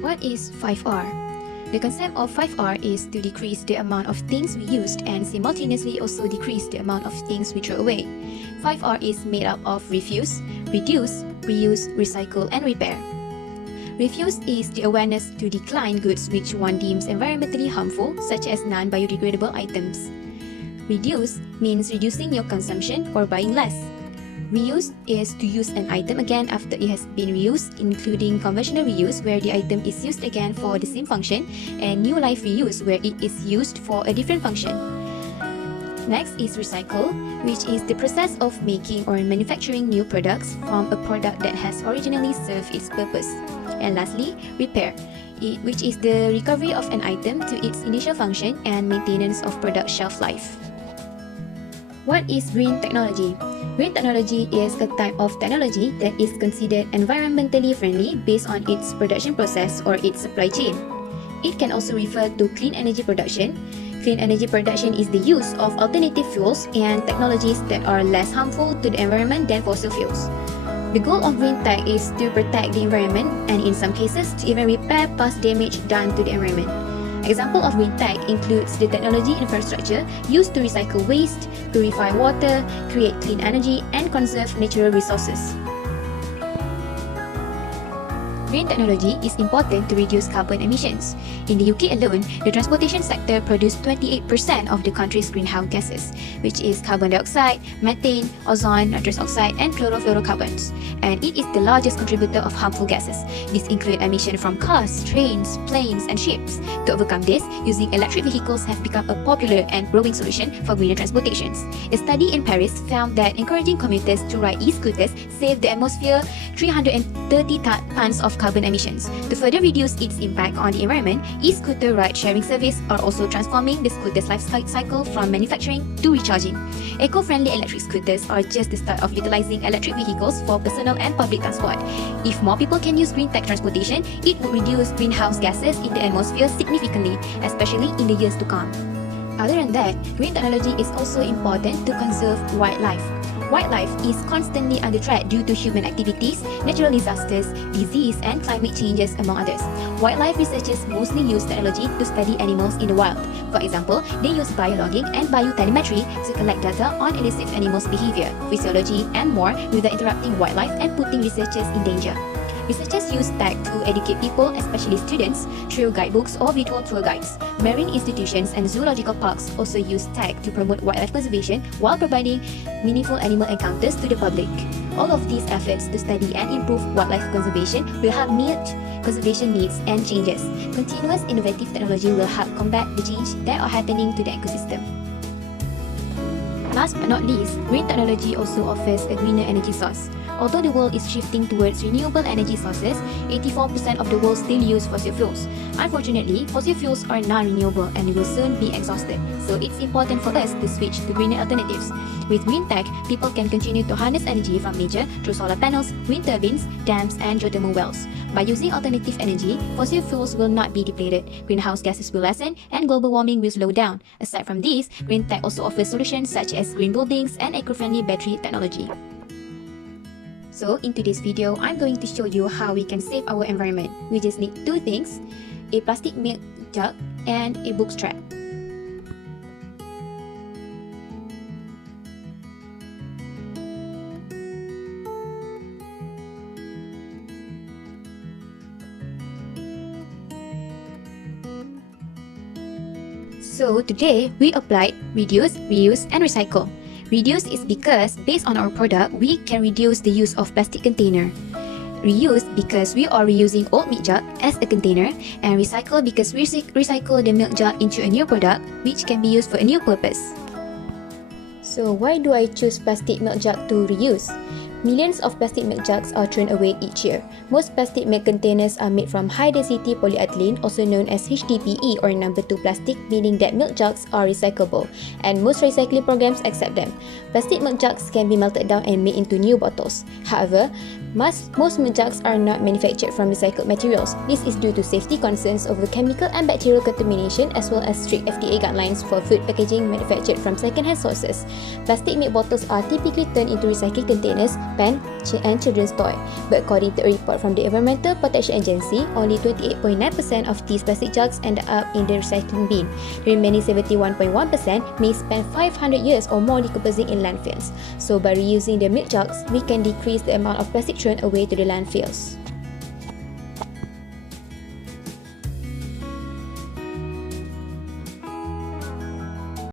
What is 5R? The concept of 5R is to decrease the amount of things we used and simultaneously also decrease the amount of things we throw away. 5R is made up of refuse, reduce, reuse, recycle, and repair. Refuse is the awareness to decline goods which one deems environmentally harmful, such as non-biodegradable items. Reduce means reducing your consumption or buying less. Reuse is to use an item again after it has been reused, including conventional reuse where the item is used again for the same function, and new life reuse where it is used for a different function. Next is recycle, which is the process of making or manufacturing new products from a product that has originally served its purpose. And lastly, repair, which is the recovery of an item to its initial function and maintenance of product shelf life. What is green technology? Green technology is a type of technology that is considered environmentally friendly based on its production process or its supply chain. It can also refer to clean energy production. Clean energy production is the use of alternative fuels and technologies that are less harmful to the environment than fossil fuels. The goal of green tech is to protect the environment and in some cases to even repair past damage done to the environment. Example of green tech includes the technology infrastructure used to recycle waste, purify water, create clean energy, and conserve natural resources. Green technology is important to reduce carbon emissions. In the UK alone, the transportation sector produced 28% of the country's greenhouse gases, which is carbon dioxide, methane, ozone, nitrous oxide, and chlorofluorocarbons. And it is the largest contributor of harmful gases. These include emission from cars, trains, planes, and ships. To overcome this, using electric vehicles have become a popular and growing solution for greener transportations. A study in Paris found that encouraging commuters to ride e-scooters saved the atmosphere 330 tons of carbon emissions. To further reduce its impact on the environment, e-scooter ride-sharing service are also transforming the scooter's life cycle from manufacturing to recharging. Eco-friendly electric scooters are just the start of utilizing electric vehicles for personal and public transport. If more people can use green tech transportation, it would reduce greenhouse gases in the atmosphere significantly, especially in the years to come. Other than that, green technology is also important to conserve wildlife. Wildlife is constantly under threat due to human activities, natural disasters, disease, and climate changes, among others. Wildlife researchers mostly use technology to study animals in the wild. For example, they use biologging and biotelemetry to collect data on elusive animals' behavior, physiology, and more without interrupting wildlife and putting researchers in danger. Researchers use tech to educate people, especially students, through guidebooks or virtual tour guides. Marine institutions and zoological parks also use tech to promote wildlife conservation while providing meaningful animal encounters to the public. All of these efforts to study and improve wildlife conservation will help meet conservation needs and changes. Continuous innovative technology will help combat the change that are happening to the ecosystem. Last but not least, green technology also offers a greener energy source. Although the world is shifting towards renewable energy sources, 84% of the world still use fossil fuels. Unfortunately, fossil fuels are non-renewable and will soon be exhausted, so it's important for us to switch to greener alternatives. With green tech, people can continue to harness energy from nature through solar panels, wind turbines, dams, and geothermal wells. By using alternative energy, fossil fuels will not be depleted, greenhouse gases will lessen, and global warming will slow down. Aside from these, green tech also offers solutions such as green buildings and eco-friendly battery technology. So, in today's video, I'm going to show you how we can save our environment. We just need two things: a plastic milk jug and a book strap. So today, we applied reduce, reuse, and recycle. Reduce is because, based on our product, we can reduce the use of plastic container. Reuse because we are reusing old milk jug as a container, and recycle because we recycle the milk jug into a new product which can be used for a new purpose. So why do I choose plastic milk jug to reuse? Millions of plastic milk jugs are thrown away each year. Most plastic milk containers are made from high-density polyethylene, also known as HDPE or number 2 plastic, meaning that milk jugs are recyclable, and most recycling programs accept them. Plastic milk jugs can be melted down and made into new bottles. However, most milk jugs are not manufactured from recycled materials. This is due to safety concerns over chemical and bacterial contamination, as well as strict FDA guidelines for food packaging manufactured from second-hand sources. Plastic milk bottles are typically turned into recycling containers pen, and children's toy. But according to a report from the Environmental Protection Agency, only 28.9% of these plastic jugs end up in the recycling bin. The remaining 71.1% may spend 500 years or more decomposing in landfills. So by reusing the milk jugs, we can decrease the amount of plastic thrown away to the landfills.